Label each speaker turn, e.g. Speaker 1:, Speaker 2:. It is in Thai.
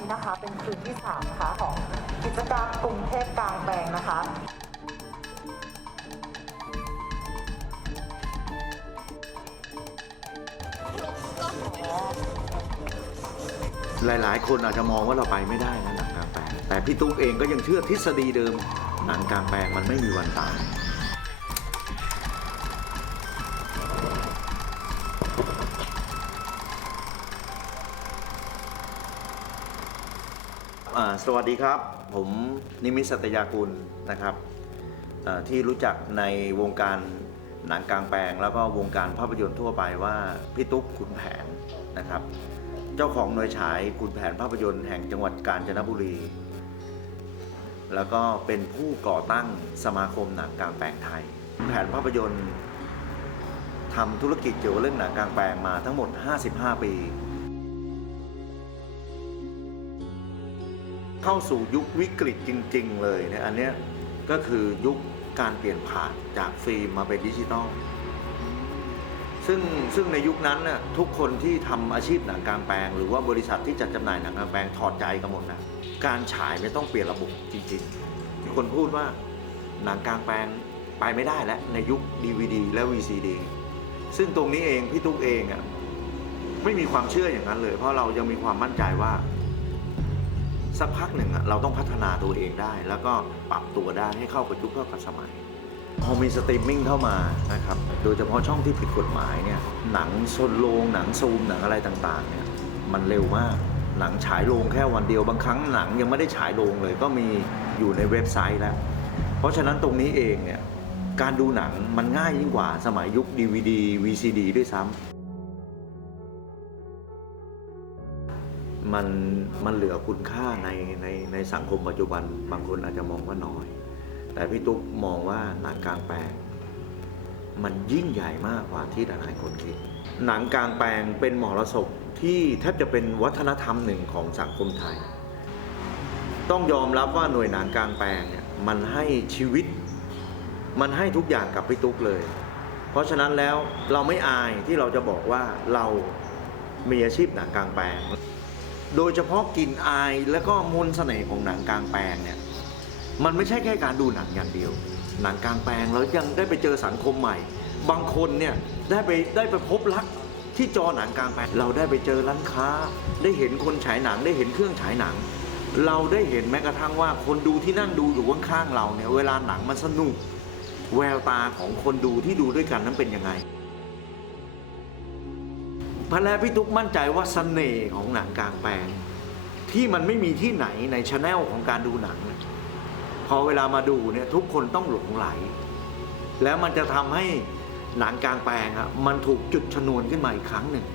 Speaker 1: นี้นะคะ เป็นคืนที่3นะคะของกิจกรรมกรุงเทพกลางแปลงนะคะ
Speaker 2: หลาย ๆ คนอาจจะมองว่าเราไปไม่ได้นะหนังกลางแปลงแต่พี่ตุ๊กเองก็ยังเชื่อทฤษฎีเดิมหนังกลางแปลงมันไม่มีวันตาย สวัสดีครับ ผมนิมิตสัตยากุลนะครับที่รู้จักในวงการหนังกลางแปลง แล้วก็วงการภาพยนตร์ทั่วไปว่าพี่ตุ๊กขุนแผนนะครับ เจ้าของหน่วยฉายขุนแผนภาพยนตร์แห่งจังหวัดกาญจนบุรี แล้วก็เป็นผู้ก่อตั้งสมาคมหนังกลางแปลงไทยขุนแผนภาพยนตร์ทำธุรกิจเกี่ยวกับเรื่องหนังกลางแปลงมาทั้งหมด 55 ปี เข้าสู่ยุควิกฤตจริง ๆ เลยเนี่ยอันเนี้ยก็คือยุคการเปลี่ยนผ่านจากฟิล์มมาเป็นดิจิตอลซึ่งซึ่งในยุคนั้นน่ะทุกคนที่ทำอาชีพหนังกลางแปลง หรือว่าบริษัทที่จัดจำหน่ายหนังกลางแปลงถอดใจกันหมดนะการฉายเนี่ต้องเปลี่ยนระบบจริงๆมีคนพูดว่าหนังกลางแปลงไปไม่ได้แล้วในยุค DVD และ VCD ซึ่งตรงนี้เองพี่ตุ๊กเองอะไม่มีความเชื่ออย่างนั้นเลย เพราะเรายังมีความมั่นใจว่า สักพักหนึ่งอะเราต้องพัฒนาตัวเองได้ แล้วก็ปรับตัวได้ให้เข้ากับยุคเข้ากับสมัยพอมีสตรีมมิ่งเข้ามานะครับโดยเฉพาะช่องที่ผิดกฎหมายเนี่ยหนังโซนโรงหนังซูมหนังอะไรต่างๆเนี่ยมันเร็วมากหนังฉายโรงแค่วันเดียวบางครั้งหนังยังไม่ได้ฉายโรงเลย ก็มีอยู่ในเว็บไซต์แล้ว เพราะฉะนั้นตรงนี้เองเนี่ยการดูหนังมันง่ายยิ่งกว่าสมัยยุค DVD VCD ด้วยซ้ำ มันมันเหลือคุณค่าในในในสังคมปัจจุบันบางคนอาจจะมองว่าน้อย แต่พี่ตุ๊กมองว่าหนังกลางแปลง มันยิ่งใหญ่มากกว่าที่หลายๆคนคิด หนังกลางแปลงเป็นมรสพที่แทบจะเป็นวัฒนธรรมหนึ่งของสังคมไทย ต้องยอมรับว่าหน่วยหนังกลางแปลงเนี่ยมันให้ชีวิต มันให้ทุกอย่างกับพี่ตุ๊กเลย เพราะฉะนั้นแล้วเราไม่อายที่เราจะบอกว่าเรามีอาชีพหนังกลางแปลง โดยเฉพาะกลิ่นอายและก็มนต์เสน่ห์ของหนังกลางแปลงเนี่ยมันไม่ใช่แค่การดูหนังอย่างเดียว หนังกลางแปลงแล้วยังได้ไปเจอสังคมใหม่ บางคนเนี่ยได้ไปได้ไปพบรักที่จอหนังกลางแปลงเราได้ไปเจอร้านค้า ได้เห็นคนฉายหนังได้เห็นเครื่องฉายหนัง เราได้เห็นแม้กระทั่งว่าคนดูที่นั่งดูอยู่ข้างๆเราเนี่ยเวลาหนังมันสนุก แววตาของคนดูที่ดูด้วยกันนั้นเป็นยังไง พระแลพี่ตุ๊กมั่นใจว่าเสน่ห์ของหนังกลางแปลง ที่มันไม่มีที่ไหนในชแนลของการดูหนัง พอเวลามาดูเนี่ยทุกคนต้องหลงไหล แล้วมันจะทำให้หนังกลางแปลงอะมันถูกจุดชนวนขึ้นมาอีกครั้งหนึ่ง